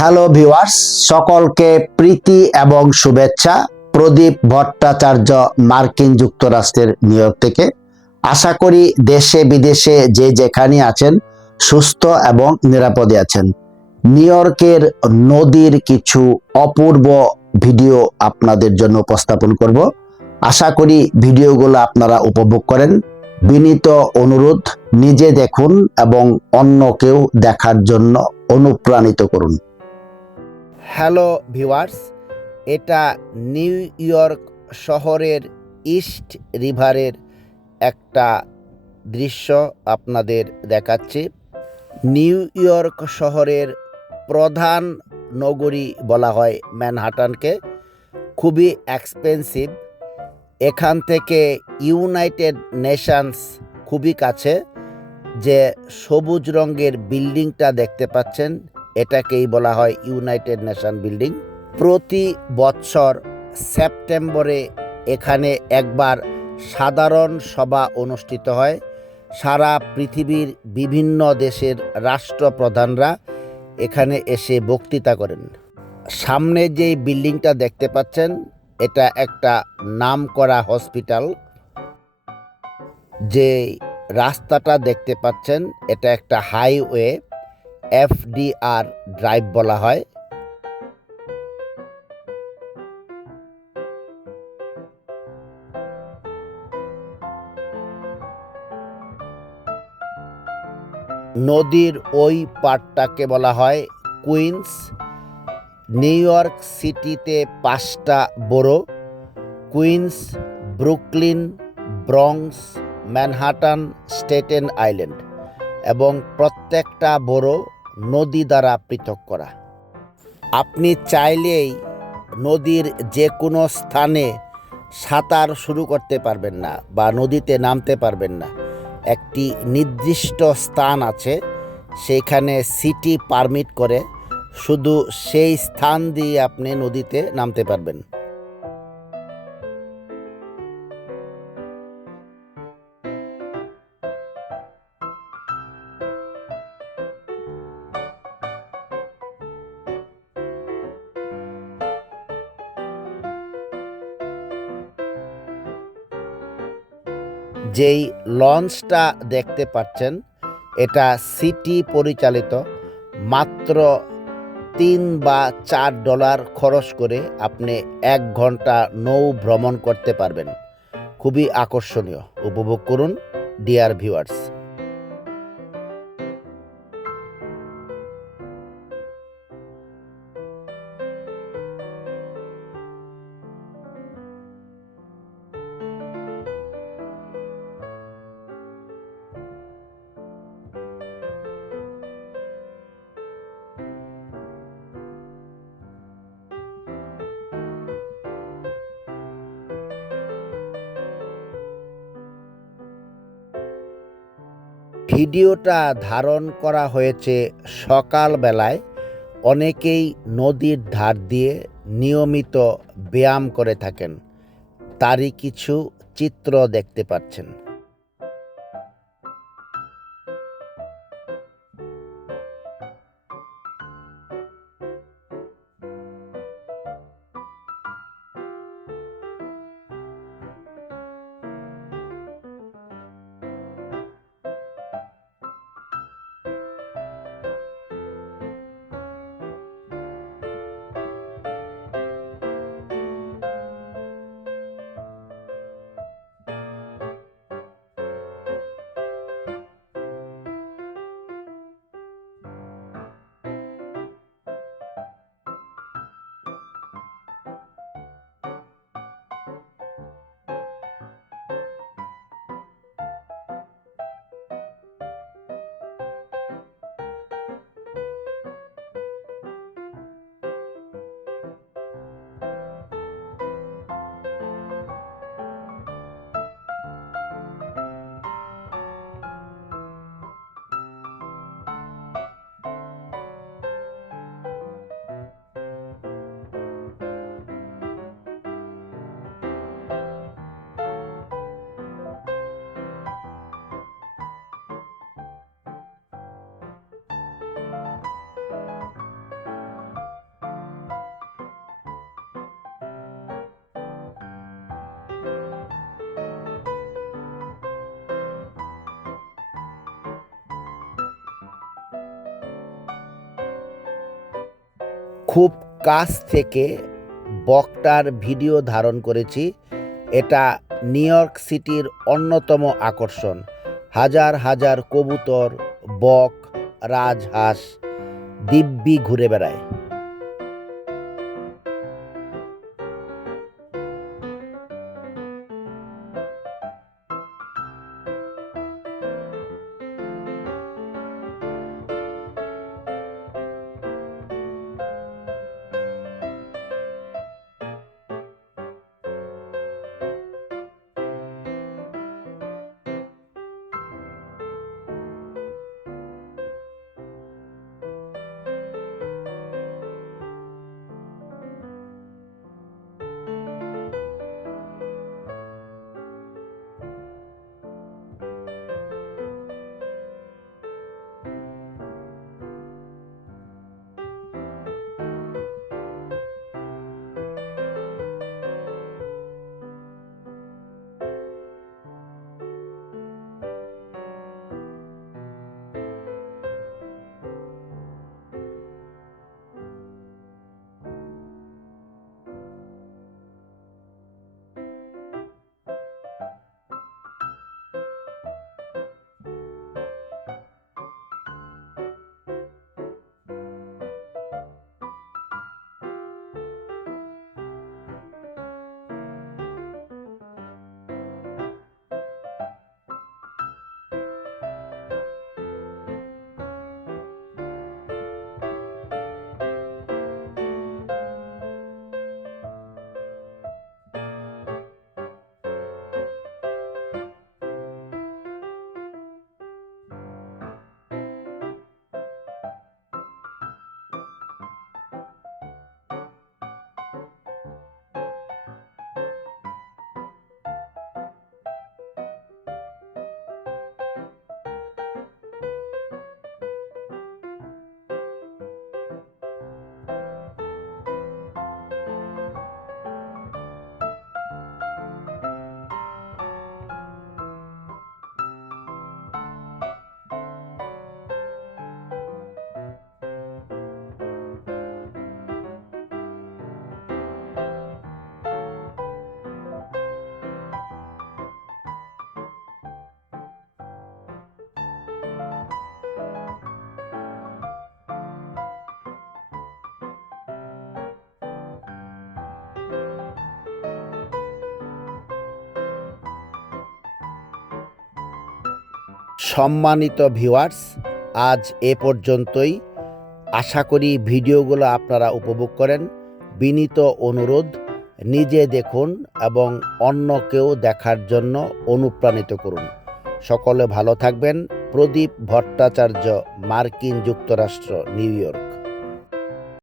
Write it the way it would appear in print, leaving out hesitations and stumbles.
Hello viewers, সকলকে প্রীতি এবং শুভেচ্ছা। প্রদীপ ভট্টাচার্য, মার্কিন যুক্তরাষ্ট্রের নিউ ইয়র্ক থেকে। আশা করি দেশে বিদেশে যে যেখানে আছেন সুস্থ এবং নিরাপদে আছেন। নিউ ইয়র্কের নদীর কিছু অপূর্ব ভিডিও আপনাদের জন্য উপস্থাপন করব। আশা করি ভিডিওগুলো আপনারা উপভোগ করেন। বিনীত অনুরোধ, নিজে দেখুন এবং অন্যকেও দেখার জন্য অনুপ্রাণিত করুন। হ্যালো ভিউয়ার্স, এটা নিউ ইয়র্ক শহরের ইস্ট রিভারের একটা দৃশ্য আপনাদের দেখাচ্ছি। নিউ ইয়র্ক শহরের প্রধান নগরী বলা হয় ম্যানহাটানকে। খুবই এক্সপেন্সিভ। এখান থেকে ইউনাইটেড নেশনস খুবই কাছে। যে সবুজ রঙের বিল্ডিংটা দেখতে পাচ্ছেন, এটাকেই বলা হয় ইউনাইটেড নেশন বিল্ডিং। প্রতি বছর সেপ্টেম্বরে এখানে একবার সাধারণ সভা অনুষ্ঠিত হয়। সারা পৃথিবীর বিভিন্ন দেশের রাষ্ট্রপ্রধানরা এখানে এসে বক্তৃতা করেন। সামনে যেই বিল্ডিংটা দেখতে পাচ্ছেন, এটা একটা নামকরা হসপিটাল। যে রাস্তাটা দেখতে পাচ্ছেন, এটা একটা হাইওয়ে, FDR ড্রাইভ বলা হয়। নদীর ওই পাড়টাকে বলা হয় কুইন্স। নিউ ইয়র্ক সিটিতে 5টা borough: Queens, Brooklyn, Bronx, Manhattan, Staten Island, এবং প্রত্যেকটা বরো নদী দ্বারা পৃথক করা। আপনি চাইলেই নদীর যে কোনো স্থানে সাঁতার শুরু করতে পারবেন না বা নদীতে নামতে পারবেন না। একটি নির্দিষ্ট স্থান আছে, সেইখানে সিটি পারমিট করে, শুধু সেই স্থান দিয়ে আপনি নদীতে নামতে পারবেন। যেই লঞ্চটা দেখতে পাচ্ছেন, এটা সিটি পরিচালিত। মাত্র $3 বা $4 খরচ করে আপনি 1 ঘন্টা নৌ ভ্রমণ করতে পারবেন। খুবই আকর্ষণীয়। উপভোগ করুন ডিয়ার ভিউয়ার্স। ভিডিওটা ধারণ করা হয়েছে সকালবেলায়। অনেকেই নদীর ধার দিয়ে নিয়মিত ব্যায়াম করে থাকেন, তারই কিছু চিত্র দেখতে পাচ্ছেন। খুব কাছ থেকে বকটার ভিডিও ধারণ করেছি। এটা নিউ ইয়র্ক সিটির অন্যতম আকর্ষণ। হাজার হাজার কবুতর, বক, রাজহাঁস দিব্যি ঘুরে বেড়ায়। সম্মানিত ভিউয়ার্স, আজ এ পর্যন্তই। আশা করি ভিডিওগুলো আপনারা উপভোগ করেন। বিনীত অনুরোধ, নিজে দেখুন এবং অন্যকেও দেখার জন্য অনুপ্রাণিত করুন। সকলে ভালো থাকবেন। প্রদীপ ভট্টাচার্য, মার্কিন যুক্তরাষ্ট্র, নিউ ইয়র্ক।